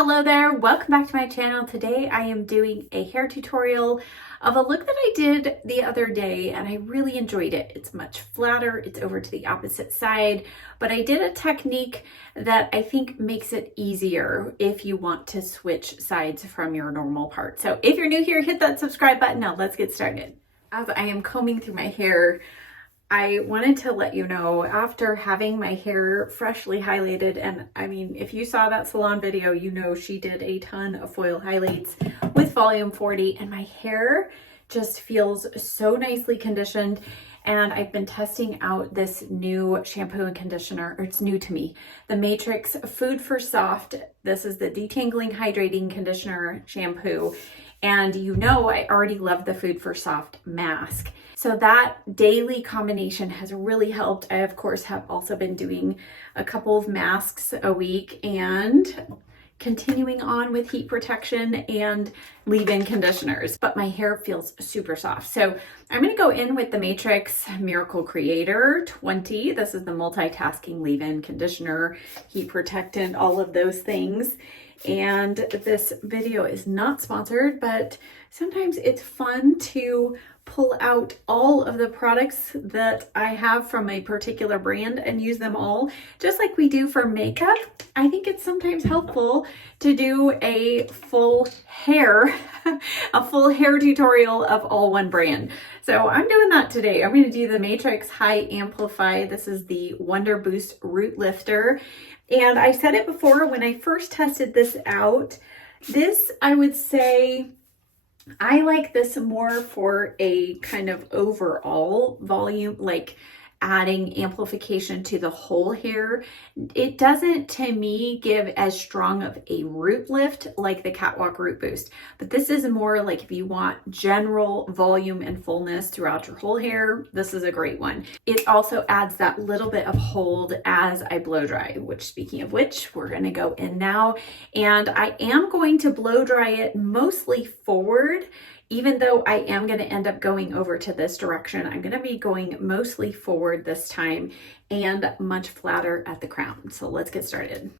Hello there, welcome back to my channel. Today I am doing a hair tutorial of a look that I did the other day and I really enjoyed it. It's much flatter, it's over to the opposite side, but I did a technique that I think makes it easier if you want to switch sides from your normal part. So if you're new here, hit that subscribe button. Now let's get started. As I am combing through my hair, I wanted to let you know, after having my hair freshly highlighted, and I mean, if you saw that salon video, you know she did a ton of foil highlights with volume 40, and my hair just feels so nicely conditioned. And I've been testing out this new shampoo and conditioner, or it's new to me, the Matrix Food for Soft. This is the detangling hydrating conditioner shampoo. And you know, I already love the Food for Soft mask. So that daily combination has really helped. I, of course, have also been doing a couple of masks a week and continuing on with heat protection and leave-in conditioners, but my hair feels super soft. So I'm gonna go in with the Matrix Miracle Creator 20. This is the multitasking leave-in conditioner, heat protectant, all of those things. And this video is not sponsored, but sometimes it's fun to pull out all of the products that I have from a particular brand and use them all, just like we do for makeup. I think it's sometimes helpful to do a full hair tutorial of all one brand. So I'm doing that today. I'm going to do the Matrix High Amplify. This is the Wonder Boost Root Lifter. And I said it before when I first tested this out, this, I would say, I like this more for a kind of overall volume, like adding amplification to the whole hair. It doesn't, to me, give as strong of a root lift like the Catwalk Root Boost, but this is more like if you want general volume and fullness throughout your whole hair, this is a great one. It also adds that little bit of hold as I blow dry, which, speaking of which, we're gonna go in now. And I am going to blow dry it mostly forward. Even though I am going to end up going over to this direction, I'm going to be going mostly forward this time and much flatter at the crown. So let's get started.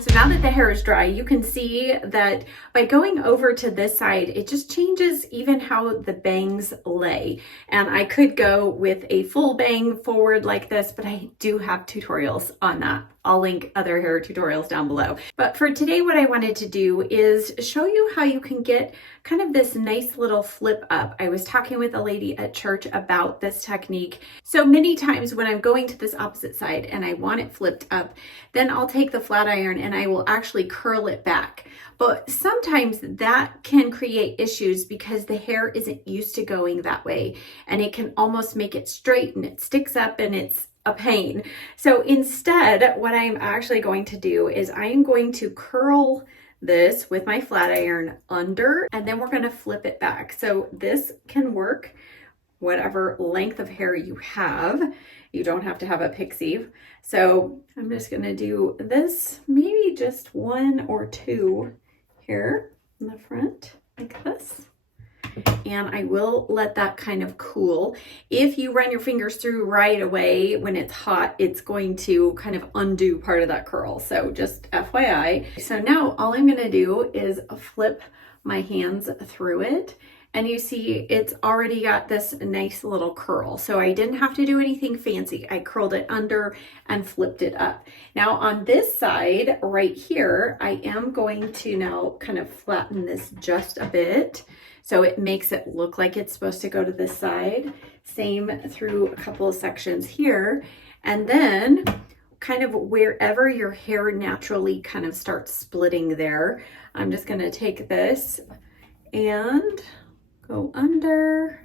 So now that the hair is dry, you can see that by going over to this side, it just changes even how the bangs lay. And I could go with a full bang forward like this, but I do have tutorials on that. I'll link other hair tutorials down below. But for today, what I wanted to do is show you how you can get kind of this nice little flip up. I was talking with a lady at church about this technique. So many times when I'm going to this opposite side and I want it flipped up, then I'll take the flat iron and I will actually curl it back. But sometimes that can create issues because the hair isn't used to going that way, and it can almost make it straight and it sticks up and it's a pain. So instead, what I'm actually going to do is I'm going to curl this with my flat iron under, and then we're going to flip it back. So this can work whatever length of hair you have. You don't have to have a pixie. So I'm just gonna do this, maybe just 1 or 2 here in the front like this. And I will let that kind of cool. If you run your fingers through right away when it's hot, it's going to kind of undo part of that curl. So just FYI. So now all I'm gonna do is flip my hands through it. And you see it's already got this nice little curl. So I didn't have to do anything fancy. I curled it under and flipped it up. Now on this side right here, I am going to now kind of flatten this just a bit, so it makes it look like it's supposed to go to this side. Same through a couple of sections here. And then kind of wherever your hair naturally kind of starts splitting there, I'm just gonna take this and go under,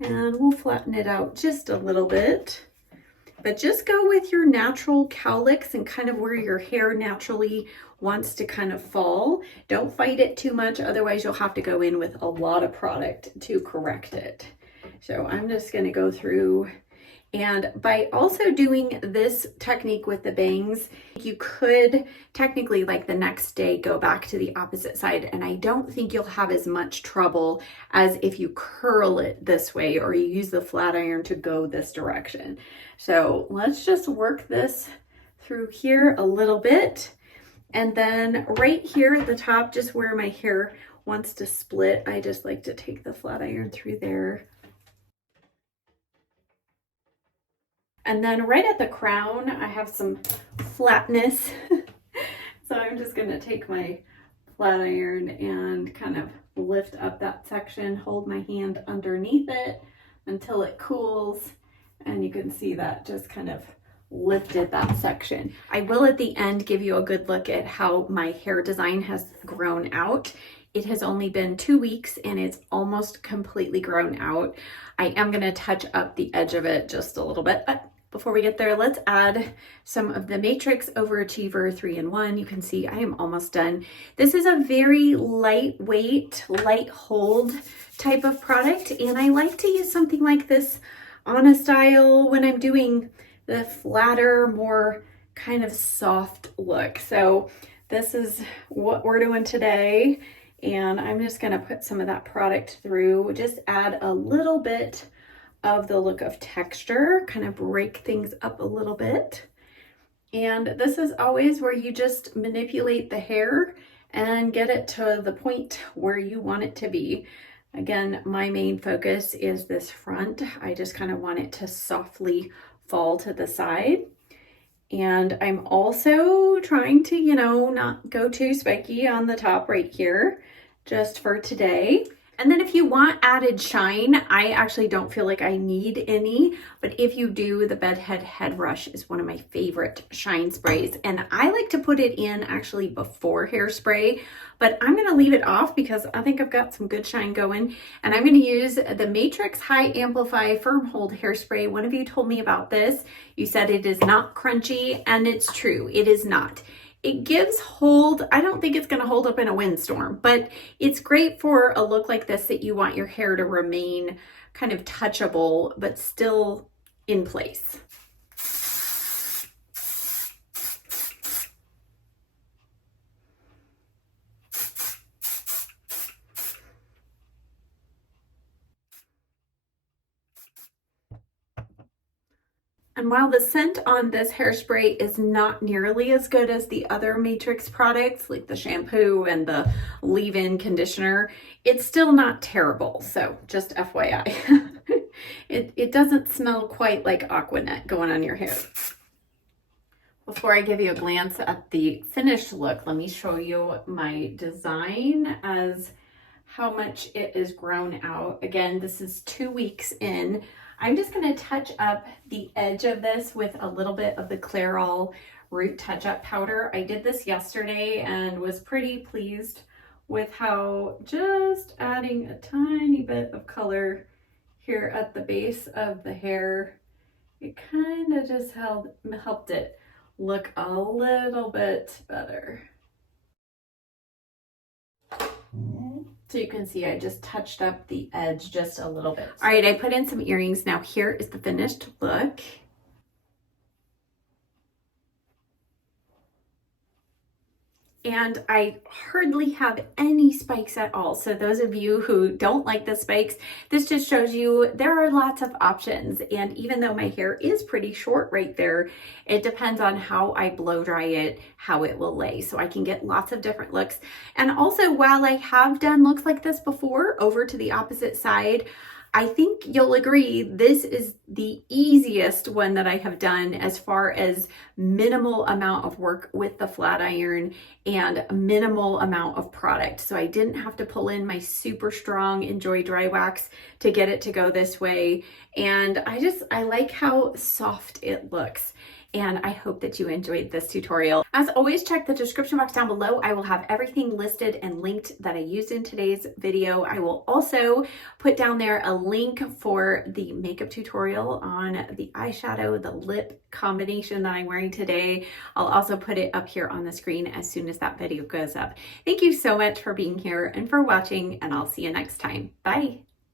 and we'll flatten it out just a little bit. But just go with your natural cowlicks and kind of where your hair naturally wants to kind of fall. Don't fight it too much, otherwise you'll have to go in with a lot of product to correct it. So I'm just gonna go through, and by also doing this technique with the bangs, you could technically, like the next day, go back to the opposite side, and I don't think you'll have as much trouble as if you curl it this way or you use the flat iron to go this direction. So let's just work this through here a little bit. And then right here at the top, just where my hair wants to split, I just like to take the flat iron through there. And then right at the crown, I have some flatness. So I'm just gonna take my flat iron and kind of lift up that section, hold my hand underneath it until it cools. And you can see that just kind of lifted that section. I will at the end give you a good look at how my hair design has grown out. It has only been 2 weeks and it's almost completely grown out. I am gonna touch up the edge of it just a little bit, but before we get there, let's add some of the Matrix Overachiever 3-in-1. You can see I am almost done. This is a very lightweight, light hold type of product, and I like to use something like this on a style when I'm doing the flatter, more kind of soft look. So this is what we're doing today, and I'm just gonna put some of that product through, just add a little bit of the look of texture, kind of break things up a little bit. And this is always where you just manipulate the hair and get it to the point where you want it to be. Again, my main focus is this front. I just kind of want it to softly fall to the side. And I'm also trying to, you know, not go too spiky on the top right here, just for today. And then if you want added shine, I actually don't feel like I need any, but if you do, the Bedhead Head Rush is one of my favorite shine sprays. And I like to put it in actually before hairspray, but I'm gonna leave it off because I think I've got some good shine going. And I'm gonna use the Matrix High Amplify Firm Hold Hairspray. One of you told me about this. You said it is not crunchy, and it's true, it is not. It gives hold. I don't think it's going to hold up in a windstorm, but it's great for a look like this that you want your hair to remain kind of touchable, but still in place. And while the scent on this hairspray is not nearly as good as the other Matrix products, like the shampoo and the leave-in conditioner, it's still not terrible. So just FYI, it doesn't smell quite like Aquanet going on your hair. Before I give you a glance at the finished look, let me show you my design as how much it is grown out. Again, this is 2 weeks in. I'm just going to touch up the edge of this with a little bit of the Clairol Root Touch-Up Powder. I did this yesterday and was pretty pleased with how just adding a tiny bit of color here at the base of the hair, it kind of just helped it look a little bit better. So you can see I just touched up the edge just a little bit. All right, I put in some earrings. Now here is the finished look. And I hardly have any spikes at all. So those of you who don't like the spikes, this just shows you there are lots of options. And even though my hair is pretty short right there, it depends on how I blow dry it, how it will lay. So I can get lots of different looks. And also, while I have done looks like this before, over to the opposite side, I think you'll agree this is the easiest one that I have done as far as minimal amount of work with the flat iron and minimal amount of product. So I didn't have to pull in my super strong Enjoy Dry Wax to get it to go this way. And I like how soft it looks. And I hope that you enjoyed this tutorial. As always, check the description box down below. I will have everything listed and linked that I used in today's video. I will also put down there a link for the makeup tutorial on the eyeshadow, the lip combination that I'm wearing today. I'll also put it up here on the screen as soon as that video goes up. Thank you so much for being here and for watching, and I'll see you next time. Bye.